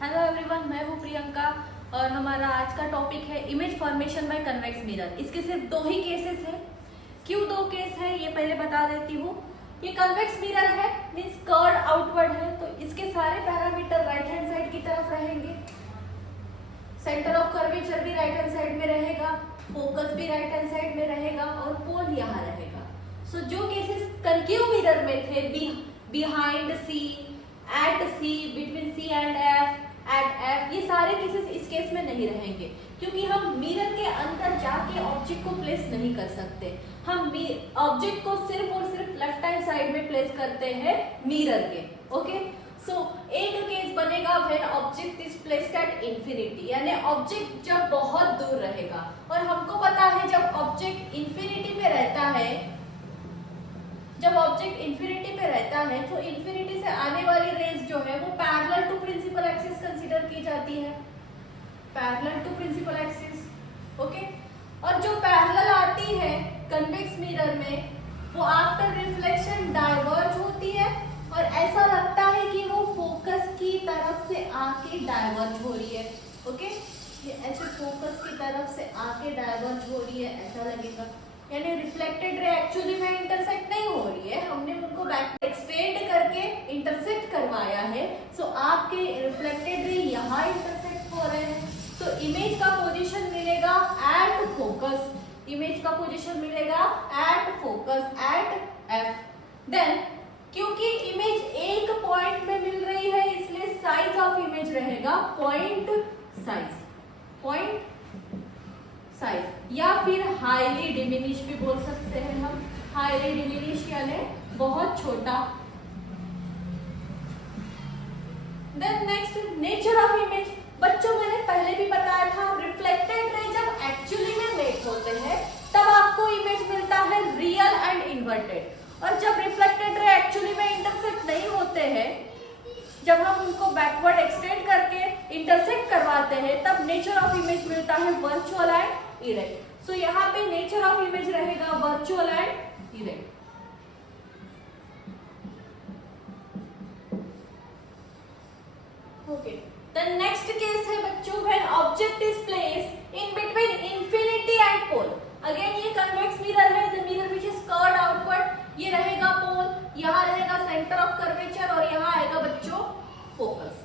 Hello everyone, मैं हूँ प्रियंका और हमारा आज का टॉपिक है image formation by convex mirror. इसके सिर्फ दो ही केसेस हैं। क्यों दो केस है ये पहले बता देती हूँ। ये कन्वेक्स मिरर है, मींस कर्व आउटवर्ड है, तो इसके सारे पैरामीटर राइट हैंड साइड की तरफ रहेंगे। सेंटर ऑफ कर्वेचर भी राइट हैंड साइड में रहेगा, फोकस भी राइट हैंड साइड में रहेगा और पोल यहाँ रहेगा। सो जो केसेस कनकेव मिरर में थे, behind C, at C, between C and F, at F, ये सारे केसेस इस केस में नहीं रहेंगे क्योंकि हम मिरर के अंदर जाके ऑब्जेक्ट को प्लेस नहीं कर सकते। हम ऑब्जेक्ट को सिर्फ और सिर्फ लेफ्ट हैंड साइड में प्लेस करते हैं मिरर के। ओके, सो एक केस बनेगा when object is placed at infinity, यानी ऑब्जेक्ट जब बहुत दूर रहेगा। और हमको पता है जब ऑब्जेक्ट इंफिनिटी पे रहता है, जब ऑब्जेक्ट इंफिनिटी पे रहता है तो इंफिनिटी से आने वाली रेज जो है वो parallel to principal axis consider की जाती है, parallel to principal axis. Okay, और जो पैरेलल आती है कन्वेक्स मिरर में वो आफ्टर रिफ्लेक्शन डाइवर्ज होती है और ऐसा लगता है कि वो फोकस की तरफ से आके डाइवर्ज हो रही है। ओके, ये ऐसे फोकस की तरफ से आके डाइवर्ज हो रही है, ऐसा लगेगा। यानी रिफ्लेक्टेड रे एक्चुअली में इंटरसेक्ट नहीं हो रही है, हमने उनको बैक एक्सटेंड करके इंटरसेक्ट करवाया है। सो आपके रिफ्लेक्टेड रे यहाँ इंटरसेक्ट हो रहे हैं, तो इमेज का पोजीशन मिलेगा एट फोकस, इमेज का पोजीशन मिलेगा at focus at F. Then क्योंकि इमेज एक पॉइंट में मिल रही है इसलिए साइज ऑफ इमेज रहेगा पॉइंट साइज, पॉइंट साइज, या फिर हाईली डिमिनिश भी बोल सकते हैं हम। हाईली डिमिनिश यानी बहुत छोटा। Then next, nature of image. बच्चों मैंने पहले भी बताया था, रिफ्लेक्टेड रे जब एक्चुअली में मेक होते हैं तब आपको इमेज मिलता है रियल एंड इन्वर्टेड, और जब रिफ्लेक्टेड रे एक्चुअली में इंटरसेक्ट नहीं होते हैं, जब हम उनको बैकवर्ड एक्सटेंड करके इंटरसेक्ट करवाते हैं तब नेचर ऑफ इमेज मिलता है वर्चुअल एंड इरेक्ट। सो यहाँ पे नेचर ऑफ इमेज रहेगा virtual and erect. Okay, the next case है बच्चों when object is placed in between infinity and pole. Again ये कन्वेक्स मिरर है, the mirror which is curved outward. ये रहेगा पोल, यहाँ रहेगा सेंटर ऑफ कर्वेचर और यहाँ आएगा बच्चों फोकस।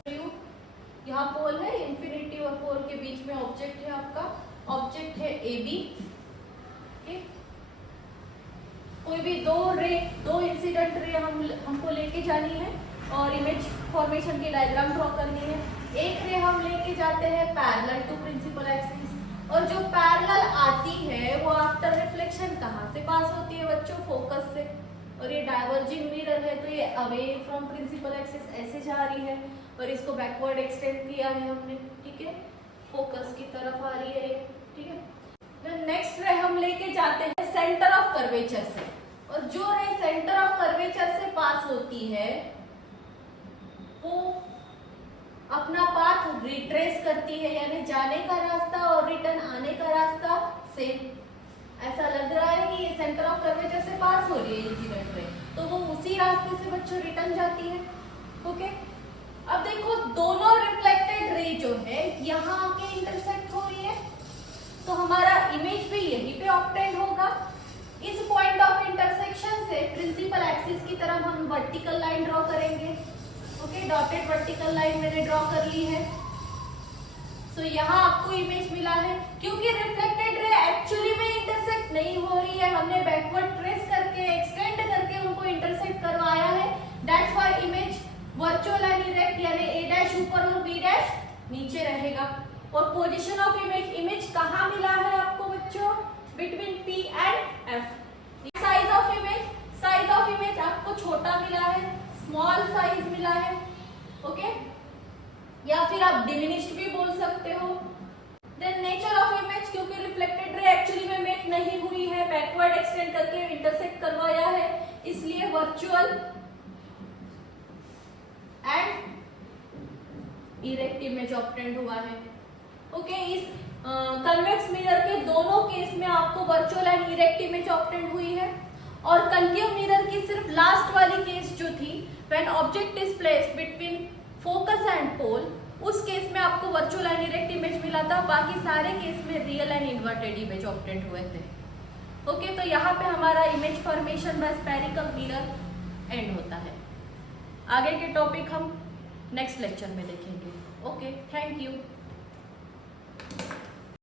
यहाँ पोल है, इंफिनिटी और पोल के बीच में ऑब्जेक्ट है, आपका ऑब्जेक्ट है ए बी। कोई भी दो इंसिडेंट रे हमको लेके जानी है और इमेज फॉर्मेशन की डायग्राम ड्रॉ करनी है। एक रे हम लेके जाते हैं पैरेलल टू प्रिंसिपल एक्सिस, और जो पैरेलल आती है वो आफ्टर रिफ्लेक्शन कहाँ से पास होती है बच्चों? फोकस से। और ये डाइवर्जिंग मिरर है तो ये अवे फ्रॉम प्रिंसिपल एक्सिस ऐसे जा रही है और इसको बैकवर्ड एक्सटेंड किया है हमने, ठीक है, फोकस की तरफ आ रही है ये, ठीक है। नेक्स्ट रे हम लेके जाते हैं सेंटर ऑफ कर्वेचर से, और जो रे सेंटर ऑफ कर्वेचर से पास होती है वो अपना पाथ रिट्रेस करती है, यानी जाने का रास्ता और रिटर्न आने का रास्ता सेम। ऐसा लग रहा है कि ये सेंटर ऑफ कर्वेचर से पास हो रही है इंसिडेंट रे, तो वो उसी रास्ते से बच्चों रिटर्न जाती है। ओके, अब देखो दोनों रिफ्लेक्टेड रे जो है यहाँ आके इंटरसेक्ट हो रही है, तो हमारा इमेज भी यहीं पे ऑब्टेन होगा। इस पॉइंट ऑफ इंटरसेक्शन से प्रिंसिपल एक्सिस की तरफ हम वर्टिकल लाइन ड्रॉ करेंगे। ओके, डॉटेड वर्टिकल लाइन मैंने ड्रॉ कर ली है। सो यहाँ आपको इमेज मिला है। क्योंकि रिफ्लेक्टेड रे एक्चुअली में इंटरसेक्ट नहीं हो रही है, हमने बैकवर्ड ट्रेस करके एक्सटेंड करके उनको इंटरसेक्ट करवाया है, that's why image virtual and erect, यानी ए डैश ऊपर और बी डैश नीचे रहेगा। और पोजीशन ऑफ इमेज, इमेज कहाँ मिला है आपको बच्चों? Between P and F. Size of image, size of image आपको छोटा मिला है, स्मॉल साइज मिला है। ओके, या फिर आप डिमिनिश्ड भी बोल सकते हो। देन नेचर ऑफ इमेज, क्योंकि रिफ्लेक्टेड रे एक्चुअली में मेक नहीं हुई है, बैकवर्ड एक्सटेंड करके इंटरसेक्ट करवाया है, इसलिए virtual and erect image obtained हुआ है। ओके, इस कन्वेक्स मिरर के दोनों केस में आपको virtual and erect image obtained हुई है। और कनकेव मिरर की सिर्फ लास्ट वाली केस जो थी, when object is placed between focus and pole, उस केस में आपको वर्चुअल एंड इरेक्ट इमेज मिला था, बाकी सारे केस में real and inverted image obtained हुए थे। ओके, तो यहाँ पे हमारा image formation by spherical mirror and होता है। आगे के टॉपिक हम नेक्स्ट लेक्चर में देखेंगे। Okay, thank you.